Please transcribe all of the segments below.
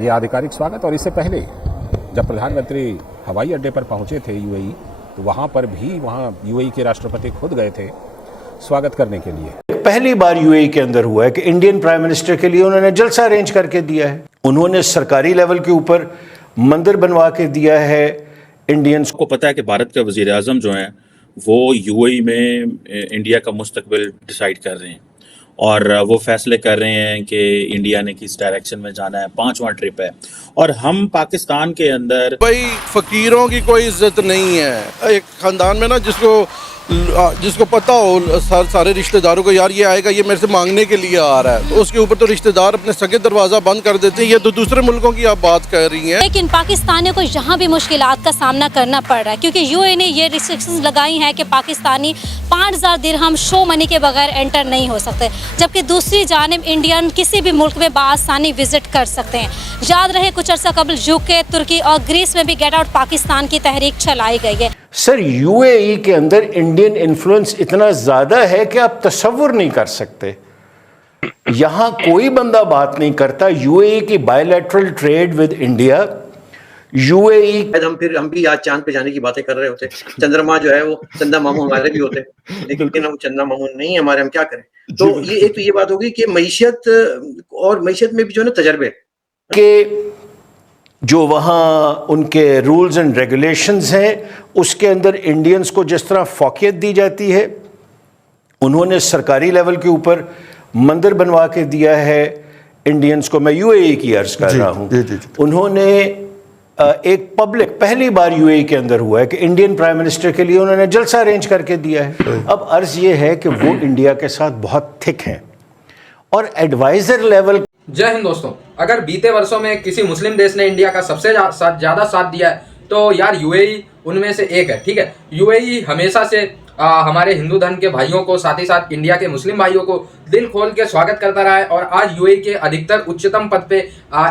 ये आधिकारिक स्वागत। और इससे पहले जब प्रधानमंत्री हवाई अड्डे पर पहुंचे थे यूएई, तो वहाँ पर भी यूएई के राष्ट्रपति खुद गए थे स्वागत करने के लिए। पहली बार यूएई के अंदर हुआ है कि इंडियन प्राइम मिनिस्टर के लिए उन्होंने जलसा अरेंज करके दिया है। उन्होंने सरकारी लेवल के ऊपर मंदिर बनवा के दिया है। इंडियंस को पता है कि भारत के वजीर आजम जो हैं वो यूएई में इंडिया का मुस्तकबिल डिसाइड कर रहे हैं और वो फैसले कर रहे हैं कि इंडिया ने किस डायरेक्शन में जाना है। 5वां ट्रिप है और हम पाकिस्तान के अंदर भाई फकीरों की कोई इज्जत नहीं है। एक खानदान में ना जिसको पता हो सारे रिश्तेदारों को, यार ये आएगा, ये मेरे से मांगने के लिए आ रहा है, तो उसके ऊपर तो रिश्तेदार अपने सगे दरवाज़ा बंद कर देते हैं। ये तो दूसरे मुल्कों की आप बात कर रही हैं। लेकिन पाकिस्तानियों को यहाँ भी मुश्किलात का सामना करना पड़ रहा है, क्योंकि यूएई ने ये रिस्ट्रिक्शंस लगाई हैं कि पाकिस्तानी 5000 दिरहम शो मनी के बगैर एंटर नहीं हो सकते, जबकि दूसरी जानिब इंडियन किसी भी मुल्क में बआसानी विजिट कर सकते हैं। याद रहे कुछ अर्सा कबल यूके, तुर्की और ग्रीस में भी गेट आउट पाकिस्तान की तहरीक चलाई गई है। सर, यूएई के अंदर इंडियन इन्फ्लुएंस इतना ज्यादा है कि आप तसव्वुर नहीं कर सकते। यहां कोई बंदा बात नहीं करता यूएई की bilateral trade with India. UAE हम भी आज चांद पे जाने की बातें कर रहे होते। चंद्रमा जो है वो चंदा मामू हमारे भी होते, लेकिन हम चंदा मामू नहीं हमारे, हम क्या करें। तो ये बात होगी कि मईशत और मईशत में भी जो है ना तजर्बे के जो वहाँ उनके रूल्स एंड रेगुलेशंस हैं, उसके अंदर इंडियंस को जिस तरह फौकियत दी जाती है, उन्होंने सरकारी लेवल के ऊपर मंदिर बनवा के दिया है इंडियंस को। मैं यूएई की अर्ज कर रहा हूँ। उन्होंने एक पब्लिक, पहली बार यूएई के अंदर हुआ है कि इंडियन प्राइम मिनिस्टर के लिए उन्होंने जलसा अरेंज करके दिया है। अब अर्ज ये है कि वो इंडिया के साथ बहुत थिक हैं और एडवाइजर लेवल। जय हिंद दोस्तों, अगर बीते वर्षों में किसी मुस्लिम देश ने इंडिया का सबसे ज़्यादा साथ दिया है तो यार यूएई उनमें से एक है। ठीक है, यूएई हमेशा से हमारे हिंदू धर्म के भाइयों को, साथ ही साथ इंडिया के मुस्लिम भाइयों को दिल खोल के स्वागत करता रहा है और आज यूएई के अधिकतर उच्चतम पद पे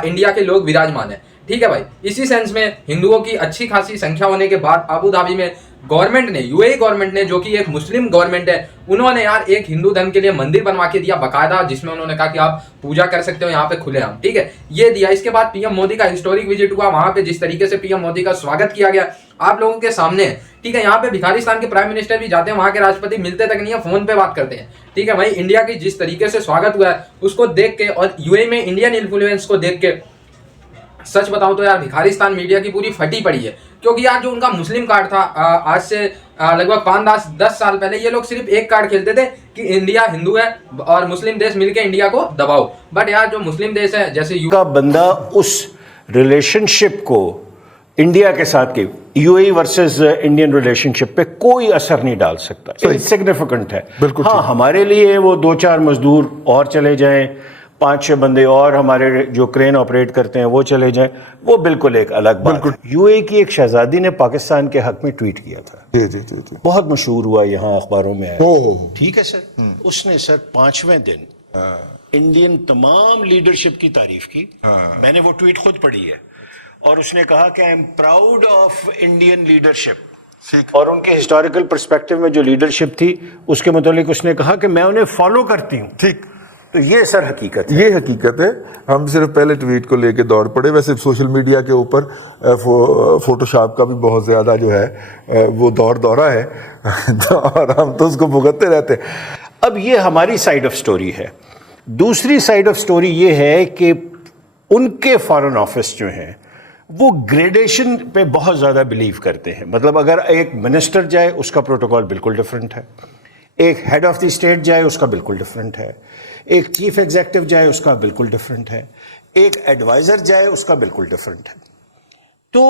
इंडिया के लोग विराजमान हैं। ठीक है भाई, इसी सेंस में हिंदुओं की अच्छी खासी संख्या होने के बाद अबू धाबी में गवर्नमेंट ने, यूएई गवर्नमेंट ने, जो कि एक मुस्लिम गवर्नमेंट है, उन्होंने यार एक हिंदू धर्म के लिए मंदिर बनवा के दिया बाकायदा, जिसमें उन्होंने कहा कि आप पूजा कर सकते हो यहाँ पे खुलेआम। ठीक है, ये दिया। इसके बाद पीएम मोदी का हिस्टोरिक विजिट हुआ, वहां पे जिस तरीके से पीएम मोदी का स्वागत किया गया आप लोगों के सामने। ठीक है, यहाँ पे भिखारिस्तान के प्राइम मिनिस्टर भी जाते हैं, वहां के राष्ट्रपति मिलते तक नहीं है, फोन पे बात करते हैं। ठीक है भाई, इंडिया की जिस तरीके से स्वागत हुआ है उसको देख के और यूएई में इंडियन इन्फ्लुएंस को देख के सच बताऊं तो यार भिखारिस्तान मीडिया की पूरी फटी पड़ी है। क्योंकि यार जो उनका मुस्लिम कार्ड था, आज से लगभग 5-10 साल पहले ये लोग सिर्फ एक कार्ड खेलते थे कि इंडिया हिंदू है और मुस्लिम देश मिलके इंडिया को दबाओ। बट यार जो मुस्लिम देश है जैसे का बंदा उस रिलेशनशिप को इंडिया के साथ की यूएई वर्सेस इंडियन रिलेशनशिप पे कोई असर नहीं डाल सकता। सिग्निफिकेंट है। हाँ, हमारे लिए वो 2-4 मजदूर और चले जाएं, 5-6 बंदे और हमारे जो क्रेन ऑपरेट करते हैं वो चले जाएं, वो बिल्कुल एक अलग बात है। यूएई की एक शहजादी ने पाकिस्तान के हक में ट्वीट किया था। जी। बहुत मशहूर हुआ, यहाँ अखबारों में आया। ठीक है सर, उसने सर 5वें दिन इंडियन तमाम लीडरशिप की तारीफ की। मैंने वो ट्वीट खुद पढ़ी है और उसने कहा कि I am proud of Indian leadership, और उनके हिस्टोरिकल पर्सपेक्टिव में जो लीडरशिप थी उसके मुतालिक उसने कहा कि मैं उन्हें फॉलो करती हूँ। ठीक, तो ये सर हकीकत है। ये हकीकत है। हम सिर्फ पहले ट्वीट को लेके दौड़ पड़े। वैसे सोशल मीडिया के ऊपर फोटोशॉप का भी बहुत ज़्यादा जो है वो दौरा है और हम तो उसको भुगतते रहते हैं। अब ये हमारी साइड ऑफ स्टोरी है। दूसरी साइड ऑफ स्टोरी ये है कि उनके फॉरेन ऑफिस जो हैं वो ग्रेडेशन पे बहुत ज़्यादा बिलीव करते हैं। मतलब अगर एक मिनिस्टर जाए उसका प्रोटोकॉल बिल्कुल डिफरेंट है, एक हेड ऑफ द स्टेट जाए उसका बिल्कुल डिफरेंट है, एक चीफ एग्जीक्यूटिव जाए उसका बिल्कुल डिफरेंट है, एक एडवाइज़र जाए उसका बिल्कुल डिफरेंट है। तो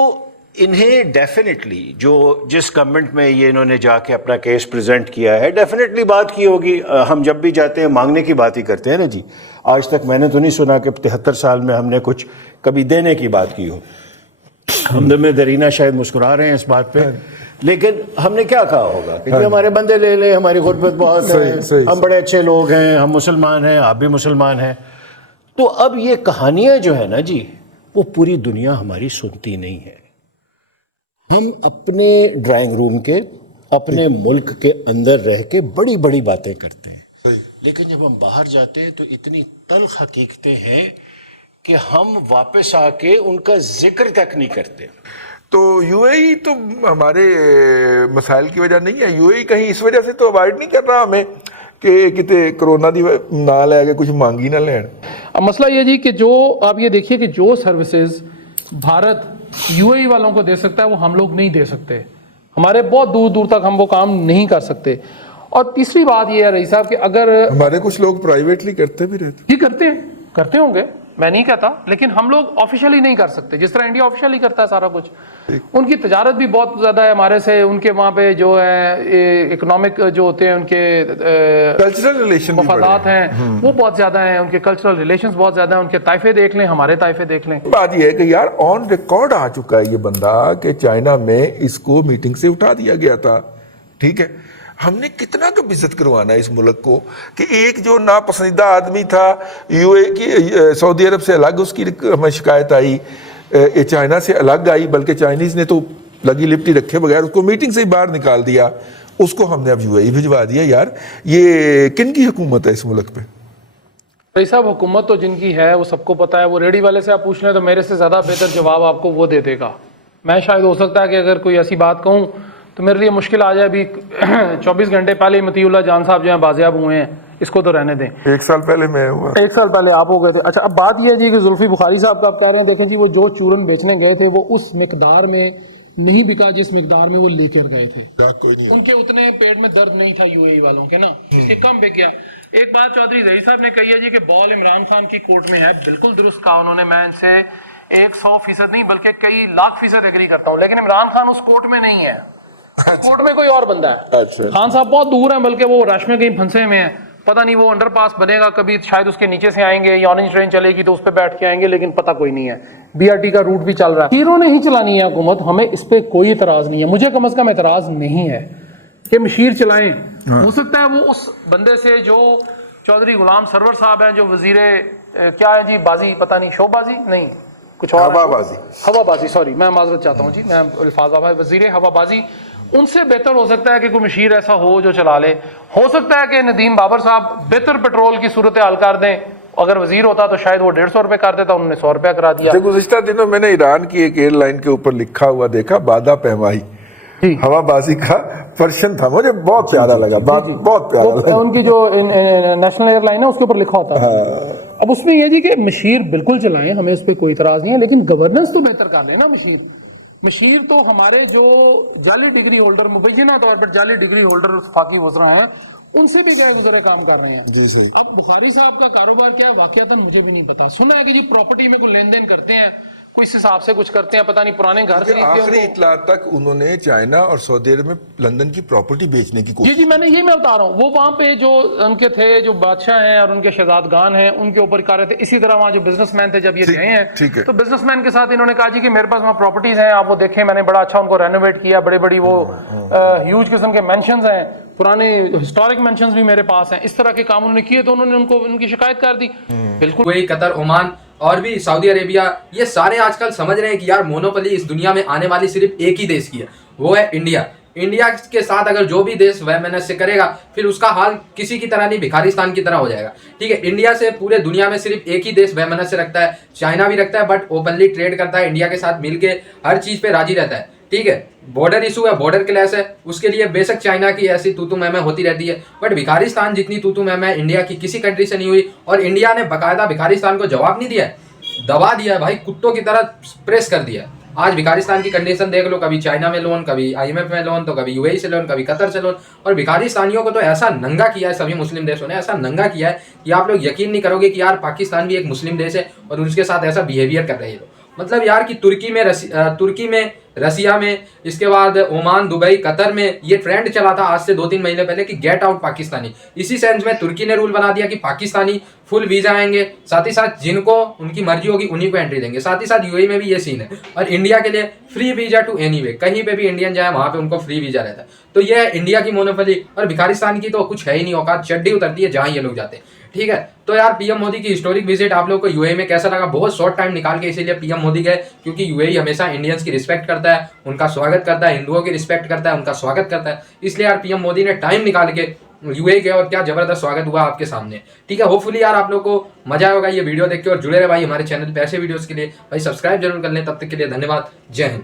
इन्हें डेफिनेटली जो जिस गवर्नमेंट में ये इन्होंने जाके अपना केस प्रेजेंट किया है, डेफिनेटली बात की होगी। हम जब भी जाते हैं मांगने की बात ही करते हैं ना जी। आज तक मैंने तो नहीं सुना कि 73 साल में हमने कुछ कभी देने की बात की हो। हमने में दरीना शायद मुस्कुरा रहे हैं इस बात पे, लेकिन हमने क्या कहा होगा कि जी हमारे बंदे ले ले, हमारी गुर्बत बहुत है, हम बड़े अच्छे लोग हैं, हम मुसलमान हैं, आप भी मुसलमान हैं। तो अब ये कहानियां जो है ना जी, वो पूरी दुनिया हमारी सुनती नहीं है। हम अपने ड्राइंग रूम के, अपने मुल्क के अंदर रह के बड़ी बड़ी बातें करते हैं, लेकिन जब हम बाहर जाते हैं तो इतनी तल्ख हकीकतें हैं कि हम वापस आके उनका जिक्र तक नहीं करते। तो यूएई तो हमारे मसाइल की वजह नहीं है, यूएई कहीं इस वजह से तो अवॉइड नहीं कर रहा हमें कि किते कोरोना दी ना लैके कुछ मांगी ना लेन। अब मसला ये जी कि जो आप ये देखिए कि जो सर्विसेज भारत यूएई वालों को दे सकता है वो हम लोग नहीं दे सकते, हमारे बहुत दूर दूर तक हम वो काम नहीं कर सकते। और तीसरी बात ये है रईस साहब कि अगर हमारे कुछ लोग प्राइवेटली करते भी रहते, ही करते होंगे, मैं नहीं कहता, लेकिन हम लोग ऑफिशियली नहीं कर सकते जिस तरह इंडिया ऑफिशियली करता है सारा कुछ। उनकी तजारत भी बहुत ज़्यादा है हमारे से, उनके वहाँ पे जो है इकोनॉमिक जो होते हैं उनके कल्चरल रिलेशन मफादात हैं वो बहुत ज़्यादा हैं, उनके कल्चरल रिलेशंस बहुत ज़्यादा हैं। उनके ताइफे देख लें, हमारे ताइफे देख लें। बात यह है कि यार ऑन रिकॉर्ड आ चुका है ये बंदा कि चाइना में इसको मीटिंग से उठा दिया गया था, ठीक है। हमने कितना कब इज्जत करवाना है इस मुल्क को कि एक जो नापसंदीदा आदमी था यूए की, सऊदी अरब से अलग उसकी हमें शिकायत आई, ये चाइना से अलग आई, बल्कि चाइनीज़ ने तो लगी लिपटी रखे बगैर उसको मीटिंग से ही बाहर निकाल दिया, उसको हमने अब यूएई भिजवा दिया। यार ये किन की हुकूमत है इस मुल्क पे? भाई साहब हुकूमत तो जिनकी है वो सबको पता है। वो रेडी वाले से आप पूछ लें तो मेरे से ज़्यादा बेहतर जवाब आपको वो दे देगा। मैं शायद हो सकता है कि अगर कोई ऐसी बात कहूँ तो मेरे लिए मुश्किल आ जाए। अभी 24 घंटे पहले मतीउल्लाह जान साहब जो हैं बाजियाब हुए हैं, इसको तो रहने दें। 1 साल पहले मैं हुआ, 1 साल पहले आप हो गए थे। अच्छा, अब बात यह है जी कि जुल्फी बुखारी साहब का आप कह रहे हैं, देखें जी वो जो चूरन बेचने गए थे वो उस मिकदार में नहीं बिका जिस मिकदार में वो लेकर गए थे। उनके उतने पेट में दर्द नहीं था यूएई वालों के ना, इससे कम बिक गया। एक बात चौधरी रईस साहब ने कही है जी कि बॉल इमरान खान की कोर्ट में है, बिल्कुल दुरुस्त कहा उन्होंने। मैं इनसे 100% नहीं बल्कि कई लाख फीसद एग्री करता हूँ, लेकिन इमरान खान उस कोर्ट में नहीं है, कोर्ट में कोई और बंदा है। खान साहब बहुत दूर है, बल्कि वो रश में कहीं फंसे हुए हैं। पता नहीं वो अंडरपास बनेगा कभी, शायद उसके नीचे से आएंगे या ऑरेंज ट्रेन चलेगी तो उस पर बैठ के आएंगे, लेकिन पता कोई नहीं है। बीआरटी का रूट भी चल रहा है, हीरो ने ही चलानी है हुकूमत, हमें इस पर कोई इतराज नहीं है। मुझे कम अज कम इतराज नहीं है कि मशीर चलाएं। हो सकता है वो उस बंदे से जो चौधरी गुलाम सरवर साहब हैं, जो वजीरे क्या है जी, बाजी पता नहीं, शोबाजी नहीं कुछ और, हवाबाजी, सॉरी मैं माजरत चाहता हूँ जी, मैं अल्फाज वजीरे हवाबाजी, उनसे बेहतर हो सकता है कि कोई मशीर ऐसा हो जो चला ले। हो सकता है कि नदीम बाबर साहब बेहतर पेट्रोल की सूरत हाल कर दें, अगर वजीर होता तो शायद वो 150 रुपए कर देता, उन्होंने 100 रुपया करा दिया। गुज़िश्ता दिनों मैंने ईरान की एक एयरलाइन के ऊपर लिखा हुआ देखा, बादा पैमाई हवाबाजी का पर्शन था, मुझे बहुत प्यारा लगा, बहुत प्यारा लगा। उनकी जो नेशनल एयरलाइन है उसके ऊपर लिखा होता है। अब उसमें यह जी कि मशीर बिल्कुल चलाएं, हमें इस पर कोई इतराज नहीं है, लेकिन गवर्नेंस तो बेहतर कर लेना। मशीर तो हमारे जो जाली डिग्री होल्डर, मुबैना तौर पर जाली डिग्री होल्डर फाकी वज़रा हैं, उनसे भी गैर गुजरे काम कर रहे हैं जी सही। अब बुखारी साहब का कारोबार क्या है वाकयातन मुझे भी नहीं पता। सुना है कि जी प्रॉपर्टी में कोई लेन देन करते हैं, कोई इस हिसाब से कुछ करते हैं, पता नहीं पुराने घर खरीदते हैं। आखिरी इत्तला तक उन्होंने चाइना और सऊदी अरब में लंदन की प्रॉपर्टी बेचने की कोशिश। जी मैं बता रहा हूँ, वो वहाँ पे जो उनके थे, जो बादशाह हैं और उनके शहजादगान हैं, उनके ऊपर कर रहे थे। इसी तरह वहाँ जो बिजनेसमैन थे, जब ये गए हैं तो बिजनेसमैन के साथ इन्होंने कहा जी कि मेरे पास वहाँ प्रॉपर्टीज हैं, आप वो देखें, मैंने बड़ा अच्छा उनको रेनोवेट किया, बड़ी बड़ी वो ह्यूज किस्म के मेंशंस हैं, पुराने हिस्टोरिक मेंशंस भी मेरे पास हैं। इस तरह के काम उन्होंने किए तो उन्होंने उनको उनकी शिकायत कर दी। बिल्कुल वही कतर, ओमान और भी सऊदी अरेबिया, ये सारे आजकल समझ रहे हैं कि यार मोनोपोली इस दुनिया में आने वाली सिर्फ एक ही देश की है, वो है इंडिया। इंडिया के साथ अगर जो भी देश वह मेहनत से करेगा फिर उसका हाल किसी की तरह नहीं, भिखारिस्तान की तरह हो जाएगा। ठीक है, इंडिया से पूरे दुनिया में सिर्फ एक ही देश वह मेहनत से रखता है, चाइना भी रखता है, बट ओपनली ट्रेड करता है, इंडिया के साथ मिलके हर चीज पे राजी रहता है। ठीक है, बॉर्डर इशू है, बॉर्डर क्लैश है, उसके लिए बेशक चाइना की ऐसी तू मैं होती रहती है, बट भिखारिस्तान जितनी तू मैं इंडिया की किसी कंट्री से नहीं हुई। और इंडिया ने बाकायदा भिखारिस्तान को जवाब नहीं दिया है, दबा दिया है भाई, कुत्तों की तरह प्रेस कर दिया। आज भिखारिस्तान की कंडीशन देख लो, कभी चाइना में लोन, कभी IMF में लोन, तो कभी UAE से लोन, कभी कतर से लोन। और भिखारिस्तानियों को तो ऐसा नंगा किया है सभी मुस्लिम देशों ने, ऐसा नंगा किया है कि आप लोग यकीन नहीं करोगे कि यार पाकिस्तान भी एक मुस्लिम देश है और उसके साथ ऐसा बिहेवियर कर रहे हैं। मतलब यार कि तुर्की में रसिया में, इसके बाद ओमान, दुबई, कतर में ये ट्रेंड चला था आज से 2-3 महीने पहले कि गेट आउट पाकिस्तानी। इसी सेंस में तुर्की ने रूल बना दिया कि पाकिस्तानी फुल वीजा आएंगे, साथ ही साथ जिनको उनकी मर्जी होगी उन्हीं को एंट्री देंगे। साथ ही साथ UAE में भी ये सीन है, और इंडिया के लिए फ्री वीजा टू एनीवे, कहीं पे भी इंडियन जाए वहां पे उनको फ्री वीजा रहता है। तो ये है इंडिया की मोनोपोली, और भिखारिस्तान की तो कुछ है ही नहीं, औकात चड्डी उतरती है जहां ये लोग जाते हैं। ठीक है, तो यार PM मोदी की हिस्टोरिक विजिट आप लोगों को UAE में कैसा लगा? बहुत शॉर्ट टाइम निकाल के इसीलिए PM मोदी गए क्योंकि UAE हमेशा इंडियंस की रिस्पेक्ट करता है, उनका स्वागत करता है, हिंदुओं की रिस्पेक्ट करता है, उनका स्वागत करता है। इसलिए यार PM मोदी ने टाइम निकाल के यूएई के और क्या जबरदस्त स्वागत हुआ आपके सामने। ठीक है, होपफुली यार आप लोग को मजा आएगा ये वीडियो देख के, और जुड़े रहे भाई हमारे चैनल पे ऐसे वीडियोस के लिए। भाई सब्सक्राइब जरूर कर लें। तब तक के लिए धन्यवाद। जय हिंद।